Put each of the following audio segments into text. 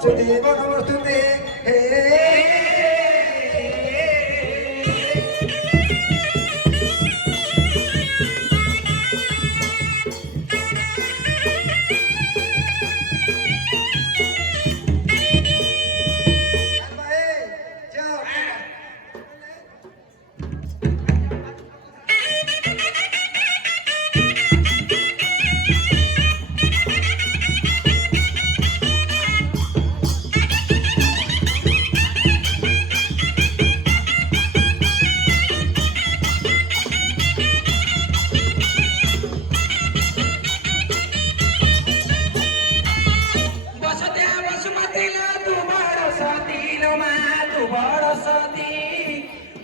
स्तुति भगव स्तुति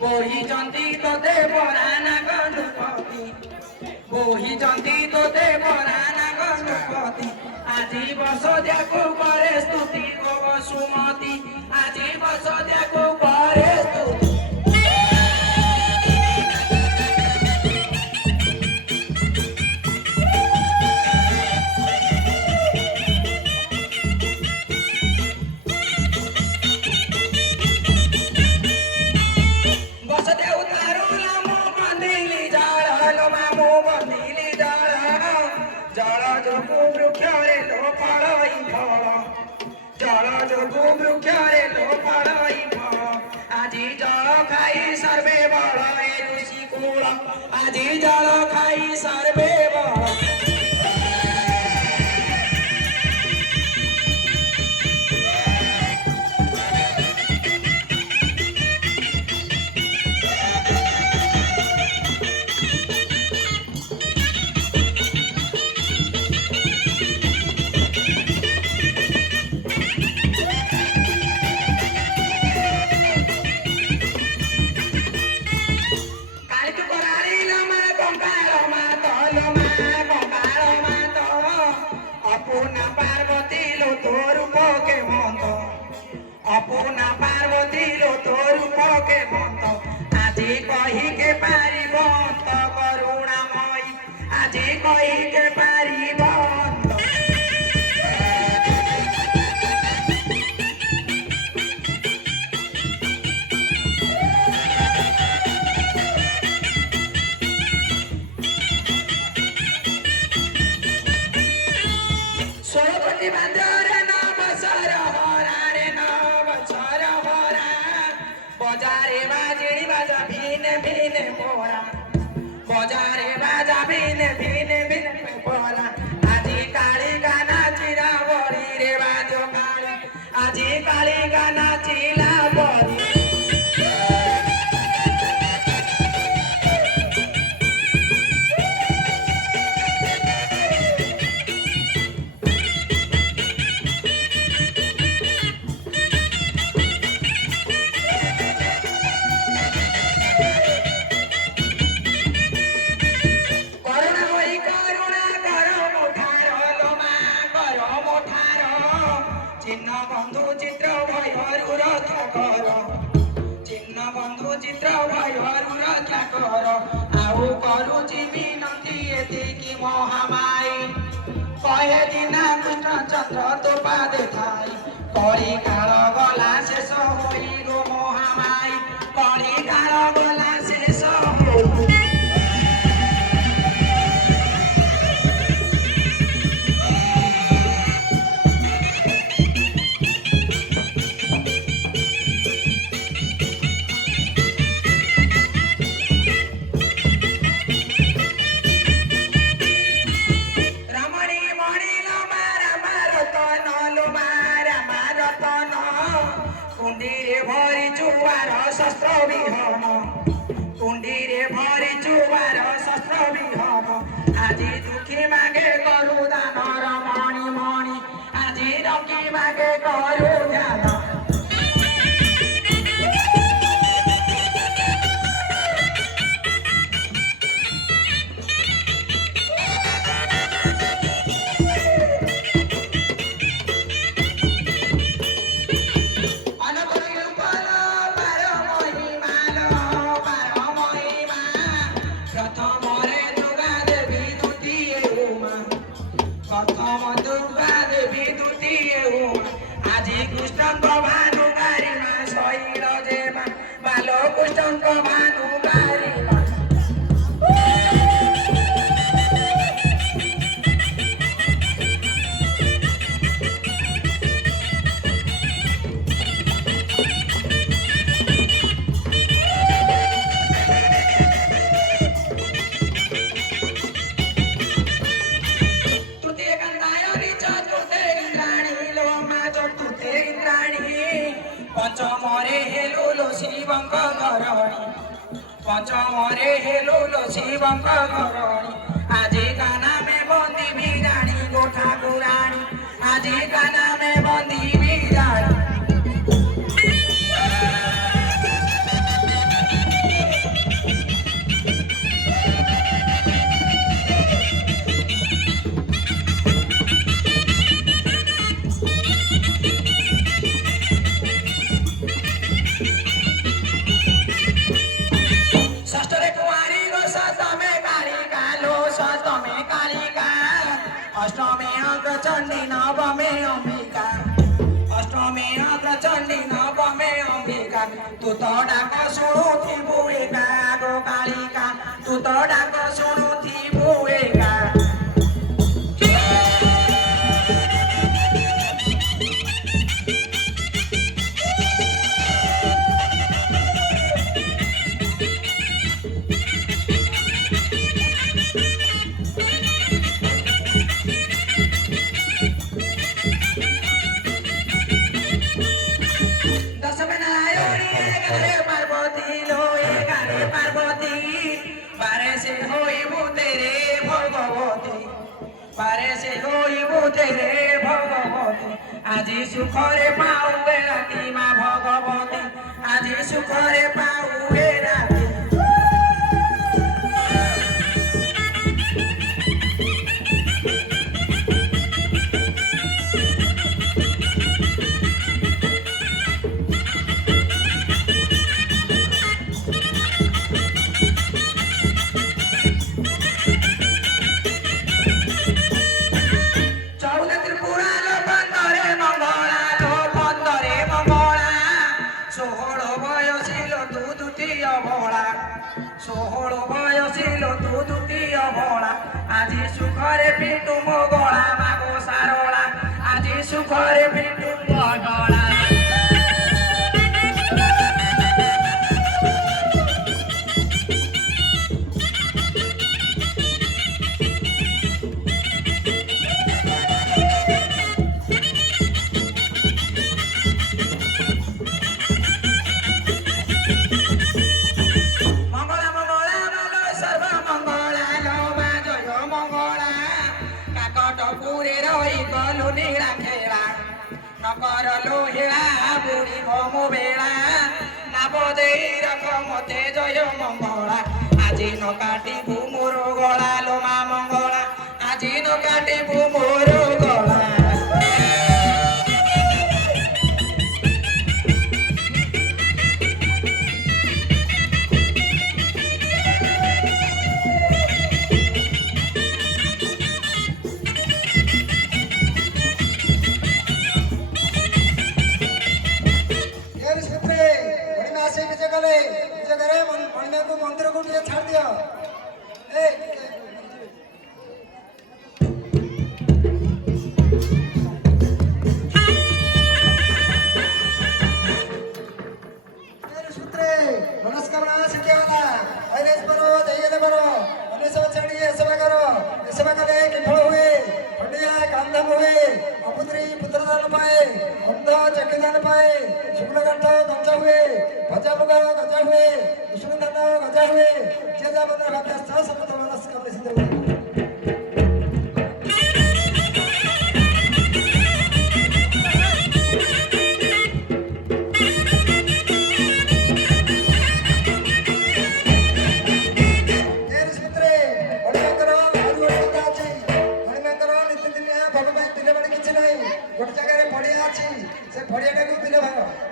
बोही जंती तोते बराना गणपति बोही जंती तोते बराना गणपति आजी बसोद्या को करे स्तुति गो वसुमती आजी बसोद्या को करे स्तुति আজি জল খাই সর্বে বল अपना पार्वती लो तोर के मत আজি कही के पारिब तो करुणामयी আজি कही के पारिब सोरपति बांधर नवसर बजारे बाजड़ी बाजा भीने भीने मोरा बजारे बाजा भीने भीने भीने मोरा आजी काली गाना चिरा बड़ी रे बाजो काली आजी काली गाना चिला बड़ी चिन्ह बंधु चित्र भयरु रक्षा कर चिन्ह बंधु चित्र भयरु रक्षा कर आउ करुची विनती एतिकी महामाई कहे दिना कृष्ण चंद्र तो पादे थाई करी काल गला शेष होई गो महामाई करी काल गला शेष होई कुंडीरे भरी चुवार शस्त्र विहन कुंडीरे भरी चुवार शस्त्र विहन আজি दुखी मागे करु दान मणि मणि আজি रकी मागे करु ध्यान प्रथम दुर्गा देवी द्वितीय आज আজি কৃষ্ণଙ୍କ ভানু গারিমা শৈল যে বাল কৃষ্ণଙ୍କ ভানু গারিমা পঞ্চমরে হেলুলো শিবঙ্ক ঘরণী পঞ্চমরে হেলুলো শিবঙ্ক ঘরণী আজি কানামে বন্দি বিরাণী গো ঠাকুরাণী আজি কানামে বন্দি বিরাণী अष्टमे अग्रचंडी नवमे अंबिका अष्टमे अग्रचंडी नवमे अंबिका तू तो डाक शुणुथी बुएका गो कालिका तू तो डाक शुणुथी बुएका तेरे भगवती আজি सुखरे पाऊे राती मा भगवती আজি सुखरे पाऊे राती ষোহল বয়সিল তু দ্বিতীয় ভোলা আজি সুখরে পিটু মো গলা মাগো সারলা আজি সুখরে পিটু মো গলা नगर लोहिड़ा बुढ़ी भमु बेड़ा नाबदे रकमते जय मंगला আজি न काटिबु मोर गला लो मा मंगला আজি न काटिबु मोर गला मंदिर को छाड़ दिया सूत्रे मनस्कामना सिद्धियाला ऐरेस बरो दैयले बरो अन्य सब छाड़ी सेवा करो सेवा करे कि फल हुए फटिया कामधाम हुए अपुत्री पुत्र दान पाए अंध चक्की दान पाए शुक्ल कंठ गंजा हुए भजा मुगा गंजा हुए विष्णु दान गंजा हुए जेजा बंदर भाग्य सह समस्त मनस्कामना सिद्ध हुए गोटे जगह पड़िया अच्छी से पड़िया को पिले भाग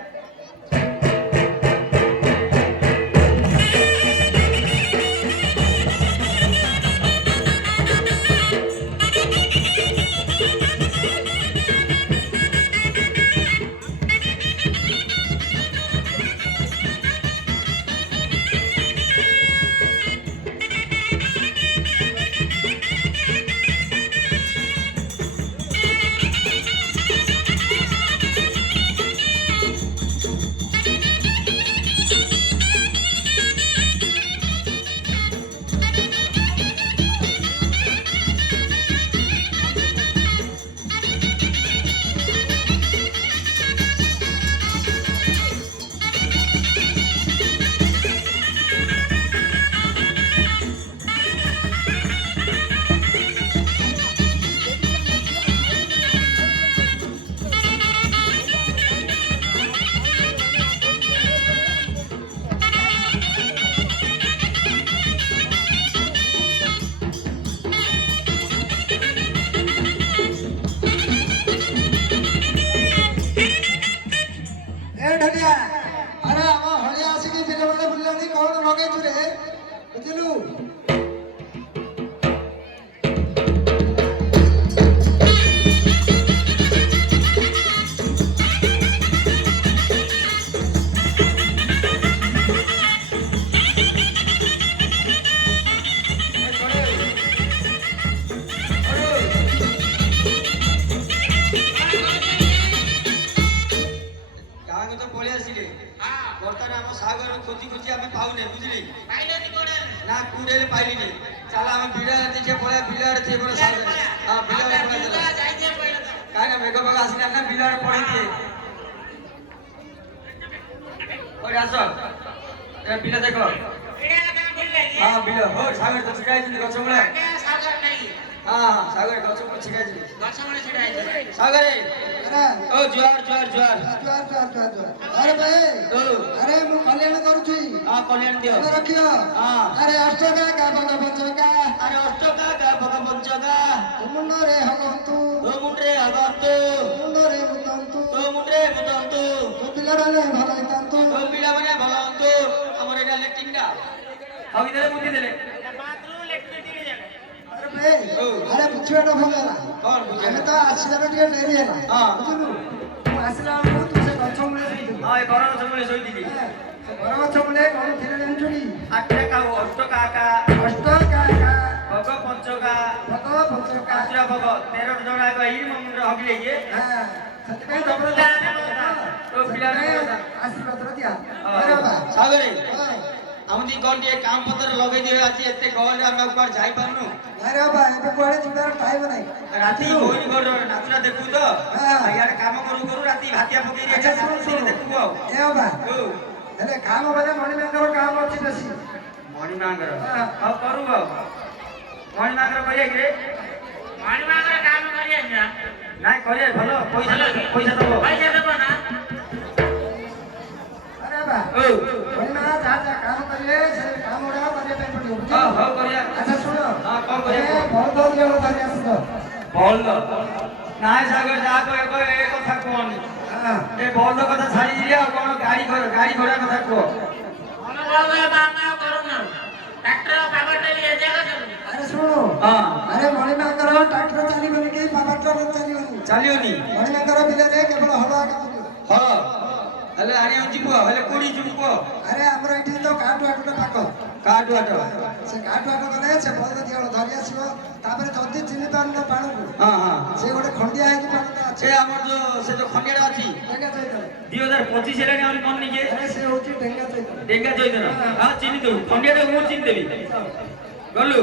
নে বুঝলি না কুড়েলে পাইলি নি চালা আমি বিড়ার দিকে পড়ে বিড়ার থেকে পড়ে সামনে হ্যাঁ বিড়ার পড়ে দিলাম কাই না মেঘ বাগা আসিনা না বিড়ার পড়ে দিয়ে ওরে আসো এ বিড়া দেখো হ্যাঁ বিড়া হো সাগর তো ছিড়াই দিলি গছ মূলে হ্যাঁ সাগর গছ মূলে ছিড়াই দিলি সাগরে ও জোয়ার জোয়ার জোয়ার अरे भाई ও अरे मु कल्याण करूची হ্যাঁ কল্যাণ দিও रखियो হ্যাঁ अरे अष्टका का बगा बचका আরে অষ্টকা গা ভগ পঞ্চকা मुंड रे हगंतु ও মুন্ডে আগন্তু मुंड रे मुतंतु ও মুন্ডে মুদন্তু तो पिलाराले भलाइतंतु ও পিলা মানে ভালো অন্তু আমার এটা লেট্রিনটা হবি দিলে বুদ্ধি দিলে अरे भाई अरे पुछेडो भगला কোন বুঝে ଆମେ ତ ଆସିଲାରୁ ଟିକେ ଡେରି ହେଲା ହଁ। ବୁଝିଲୁ ମୁଁ ଆସିଲା ବେଳକୁ ତୁ ସେ ଗଛ ମୂଳେ ଶୋଇଥିଲୁ ହଁ ଏ ଗରମ ସମୟରେ ଶୋଇଥିଲି ସେ ବର ଗଛ ମୂଳେ କଣ ଥିଲେ ଜାଣିଛୁ କି ଆଠକା ଅଷ୍ଟକା କା ଅଷ୍ଟକା କା ଭଗ ପଞ୍ଚକା ଭଗ ପଞ୍ଚକା କାଚୁରା ଭଗ 13 ଜଣ ଆଗ ଏଇ ମନ୍ଦିର ହବି ଯାଇଏ ହଁ ସେଥିପାଇଁ ତମର তো পিলার ଆଶୀର୍ବାଦ ଦିଆ ଆରେ ବାବା সাগরে ହଁ। আমি কোন টিকে কাম পত্র লগাই দিয়ে আছি এতে গহলে আমরা উপর যাই পারনু আরে বাবা ଏବେ କୁଆଡେ ଯିବାର ଟାଇମ ନାହିଁ রাতি হইন ঘর নাচুরা দেখু তো হ্যাঁ। ইয়ারে কাম করু করু রাতি ভাতিয়া পকেই রে ଆଚ୍ଛା ଶୁଣ নাচি দেখু ଏ ବାବା ও ହେଲେ କାମ ବୋଲେ ମଣିମାଙ୍କର କାମ ଅଛି ବେଶୀ মণি মাঙ্গর হ্যাঁ। ଆଉ କରୁ ଆଉ ମଣି ମାଙ୍ଗର କରିବା କି ରେ ନାଇଁ କରିବା ଭଲ ପଇସା ପଇସା ଦବ ଆରେ ବାବା ଓ ମଣିମା ଯାହା ଯାହା କାମ କରିବେ ସେ କାମ ଗୁଡାକ କରିବା ପାଇଁ ପଡିବ ବୁଝିଲୁ? ହଁ ହଉ କରିବା ଆଚ୍ଛା ଶୁଣ ହଁ କଣ କରିବା ବହୁତ ଦିନ ଧରି ଆସିଲ বলদ নাই সাগর যা কয়ে কয়ে এ কথা কোনি হ্যাঁ এ বলদ কথা ছাড়ি দিয়ে আর কোন গাড়ি ঘোড়া কথা কো আরে শুনো হ্যাঁ আরে মଣିମାଙ୍କର ଟ୍ରାକ୍ଟର ଚାଲିବନି କି ପାୱାର ଟ୍ରକ୍ ଚାଲିବନି ଚାଲିବନି ମଣିମାଙ୍କର ବିଲରେ କେବଳ ହଳ କାମ କରିବ ହଳ ହେଲେ ଆଣି ଯିବ ହେଲେ କୋଡି ଯିବ ଆରେ ଆମର ଏଠି ତ କାଠୁ ଆଠଟା ପାଖ କାଟୁ ଆଟ ସେ କାଠୁ ଆଠ ଗଲେ ସେ ବଳଦ ଦି ହଳ ଧରି ଆସିବ ତାପରେ ଯଦି ଚିହ୍ନି ପାରୁନ ପାଣକୁ ହଁ ହଁ ସେ ଗୋଟେ ଖଣ୍ଡିଆ ହେଇକି ପାଣିଟା ଅଛି ସେ ଆମର ସେ ଯୋଉ ଖଣ୍ଡିଆଟା ଅଛି ଡେଙ୍ଗା ଚୈତନ 2025 ହେଲାଣି ଆହୁରି ମନ ନିଜେ ଆରେ ସେ ହଉଛି ଡେଙ୍ଗା ଚୈତନ ଡେଙ୍ଗା ଚୈତନ ହଁ ଚିହ୍ନି ଦଉ ଖଣ୍ଡିଆଟା ମୁଁ ଚିହ୍ନି ଦେବି ଗଲୁ